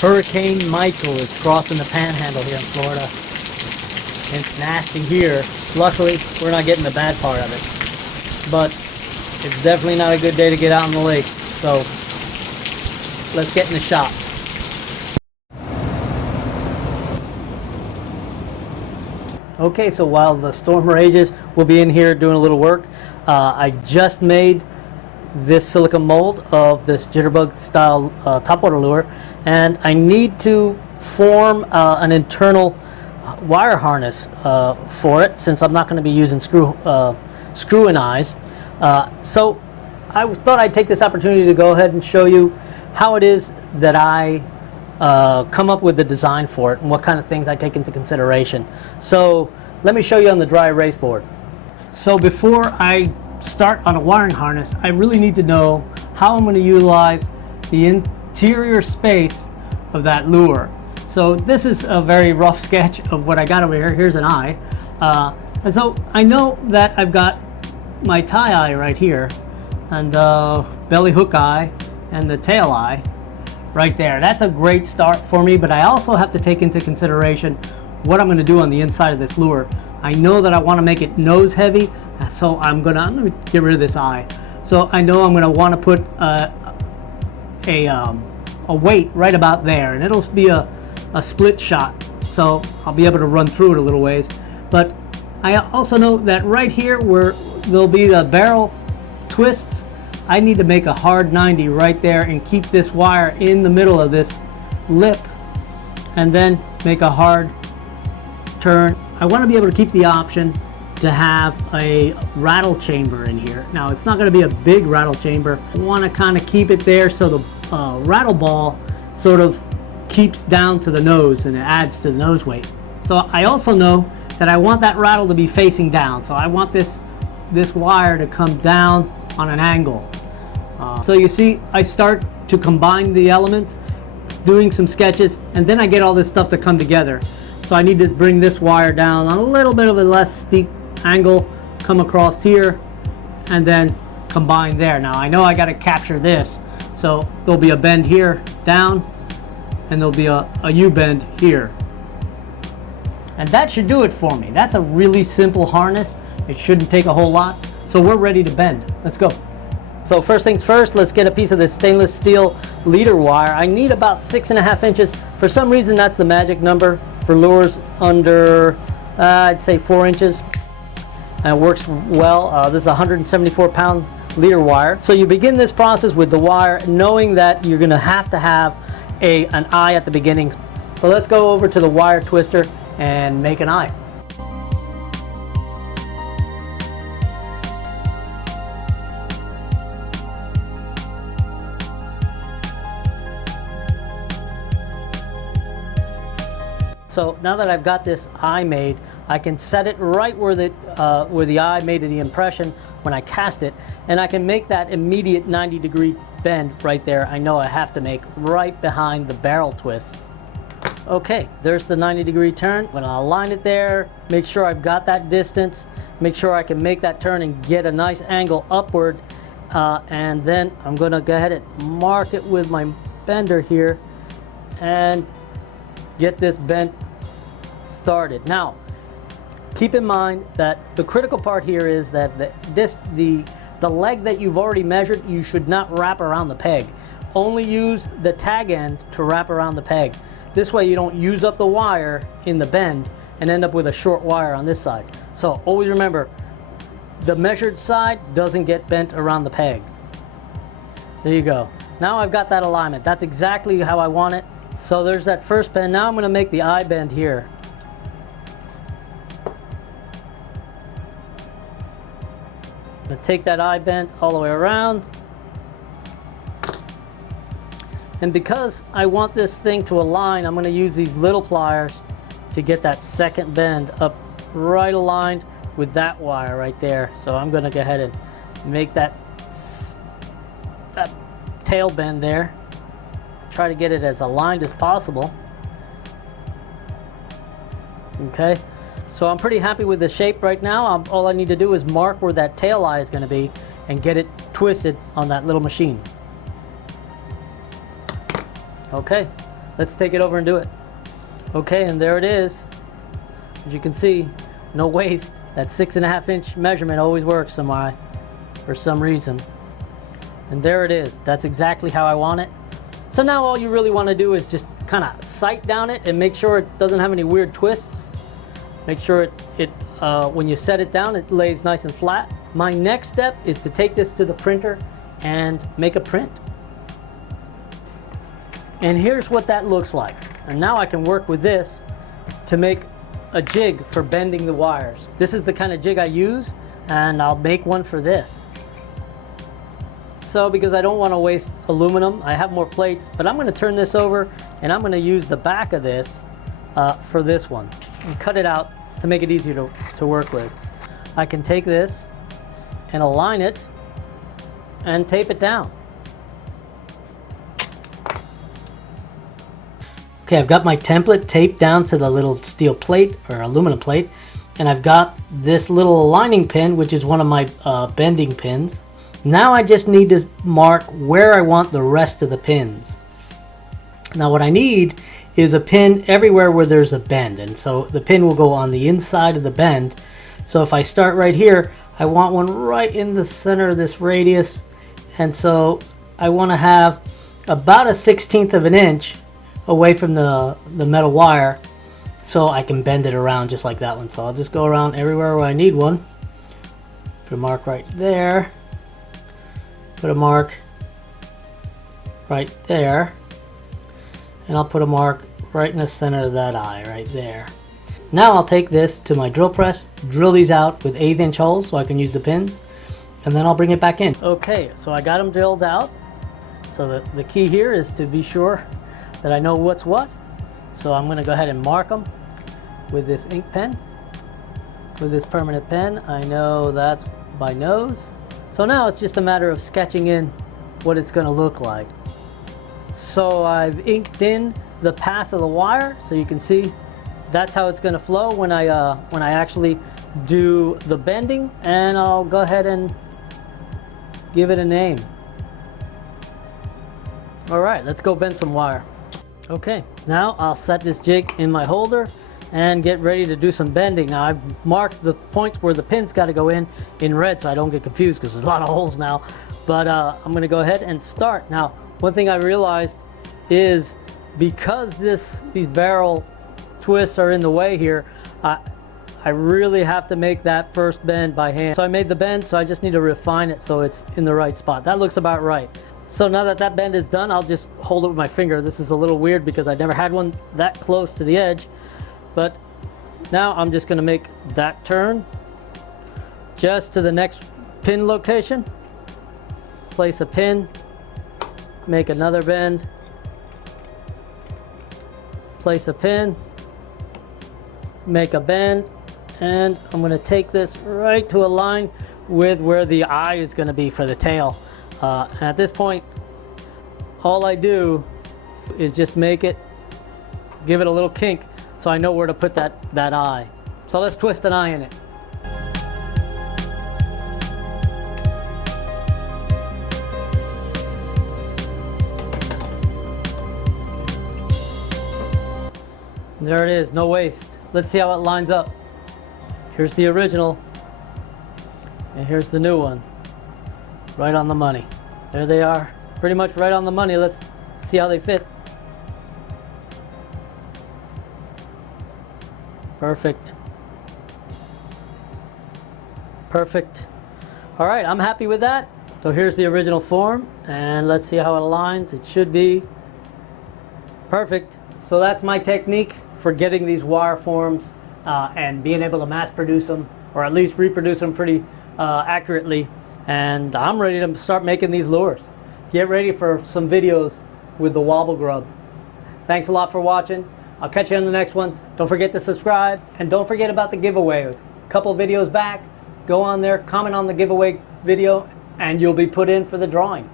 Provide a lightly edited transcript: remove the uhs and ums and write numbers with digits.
Hurricane Michael is crossing the panhandle here in Florida. It's nasty here. Luckily, we're not getting the bad part of it. But it's definitely not a good day to get out on the lake. So let's get in the shop. Okay, so while the storm rages, we'll be in here doing a little work. I just made this silicone mold of this jitterbug style topwater lure, and I need to form an internal wire harness for it, since I'm not going to be using screw and eyes. So I thought I'd take this opportunity to go ahead and show you how it is that I come up with the design for it and what kind of things I take into consideration. So let me show you on the dry erase board. So before I start on a wiring harness, I really need to know how I'm going to utilize the interior space of that lure. So this is a very rough sketch of what I got over here. Here's an eye. And so I know that I've got my tie eye right here, and the belly hook eye, and the tail eye right there. That's a great start for me, but I also have to take into consideration what I'm going to do on the inside of this lure. I know that I want to make it nose heavy, so I'm gonna get rid of this eye. So I know I'm gonna want to put a weight right about there, and it'll be a split shot, so I'll be able to run through it a little ways. But I also know that right here where there'll be the barrel twists, I need to make a hard 90 right there and keep this wire in the middle of this lip, and then make a hard turn. I want to be able to keep the option to have a rattle chamber in here. Now it's not going to be a big rattle chamber. I want to kind of keep it there so the rattle ball sort of keeps down to the nose and it adds to the nose weight. So I also know that I want that rattle to be facing down. So I want this wire to come down on an angle. So you see, I start to combine the elements, doing some sketches, and then I get all this stuff to come together. So I need to bring this wire down on a little bit of a less steep angle, come across here, and then combine there. Now I know I got to capture this, so there'll be a bend here down, and there'll be a U-bend here. And that should do it for me. That's a really simple harness. It shouldn't take a whole lot. So we're ready to bend. Let's go. So first things first, let's get a piece of this stainless steel leader wire. I need about 6.5 inches. For some reason, that's the magic number for lures under, I'd say 4 inches. And it works well. This is a 174-pound leader wire. So you begin this process with the wire, knowing that you're going to have an eye at the beginning. So let's go over to the wire twister and make an eye. So now that I've got this eye made, I can set it right where the eye made the impression when I cast it, and I can make that immediate 90-degree bend right there. I know I have to make right behind the barrel twists. Okay, there's the 90-degree turn. I'm going to align it there, make sure I've got that distance, make sure I can make that turn and get a nice angle upward, and then I'm going to go ahead and mark it with my bender here and get this bent started. Now, keep in mind that the critical part here is that the leg that you've already measured, you should not wrap around the peg. Only use the tag end to wrap around the peg. This way you don't use up the wire in the bend and end up with a short wire on this side. So always remember, the measured side doesn't get bent around the peg. There you go. Now I've got that alignment. That's exactly how I want it. So there's that first bend. Now I'm going to make the eye bend here. I'm going to take that eye bend all the way around. And because I want this thing to align, I'm going to use these little pliers to get that second bend up right aligned with that wire right there. So I'm going to go ahead and make that tail bend there. Try to get it as aligned as possible. Okay, so I'm pretty happy with the shape right now. All I need to do is mark where that tail eye is going to be and get it twisted on that little machine. Okay, let's take it over and do it. Okay, and there it is. As you can see, no waste. That 6.5 inch measurement always works for some reason. And there it is. That's exactly how I want it. So now all you really want to do is just kind of sight down it and make sure it doesn't have any weird twists. Make sure when you set it down, it lays nice and flat. My next step is to take this to the printer and make a print. And here's what that looks like. And now I can work with this to make a jig for bending the wires. This is the kind of jig I use, and I'll make one for this. So because I don't want to waste aluminum, I have more plates, but I'm going to turn this over and I'm going to use the back of this for this one and cut it out to make it easier to work with. I can take this and align it and tape it down. Okay, I've got my template taped down to the little steel plate or aluminum plate, and I've got this little aligning pin, which is one of my bending pins. Now I just need to mark where I want the rest of the pins. Now what I need is a pin everywhere where there's a bend, and so the pin will go on the inside of the bend. So if I start right here, I want one right in the center of this radius, and so I want to have about a 1/16 of an inch away from the metal wire so I can bend it around just like that one. So I'll just go around everywhere where I need one. Put a mark right there. Put a mark right there. And I'll put a mark right in the center of that eye right there. Now I'll take this to my drill press, drill these out with 1/8 inch holes so I can use the pins, and then I'll bring it back in. Okay, so I got them drilled out. So the key here is to be sure that I know what's what. So I'm going to go ahead and mark them with this ink pen. With this permanent pen, I know that's by nose. So now it's just a matter of sketching in what it's going to look like. So I've inked in the path of the wire, so you can see that's how it's going to flow when I actually do the bending. And I'll go ahead and give it a name. All right, let's go bend some wire. Okay, now I'll set this jig in my holder and get ready to do some bending. Now I've marked the points where the pins got to go in red so I don't get confused because there's a lot of holes now. But I'm going to go ahead and start. Now, one thing I realized is because these barrel twists are in the way here, I really have to make that first bend by hand. So I made the bend, so I just need to refine it so it's in the right spot. That looks about right. So now that bend is done, I'll just hold it with my finger. This is a little weird because I never had one that close to the edge. But now I'm just going to make that turn just to the next pin location. Place a pin, make another bend, place a pin, make a bend, and I'm going to take this right to align with where the eye is going to be for the tail. And at this point, all I do is just make it, give it a little kink so I know where to put that eye. So let's twist an eye in it. There it is, no waste. Let's see how it lines up. Here's the original, and here's the new one. Right on the money. There they are, pretty much right on the money. Let's see how they fit. Perfect. Perfect. All right, I'm happy with that. So here's the original form, and let's see how it aligns. It should be perfect. So that's my technique for getting these wire forms and being able to mass produce them, or at least reproduce them pretty accurately. And I'm ready to start making these lures. Get ready for some videos with the wobble grub. Thanks a lot for watching. I'll catch you on the next one. Don't forget to subscribe, and don't forget about the giveaway. A couple videos back, go on there, comment on the giveaway video, and you'll be put in for the drawing.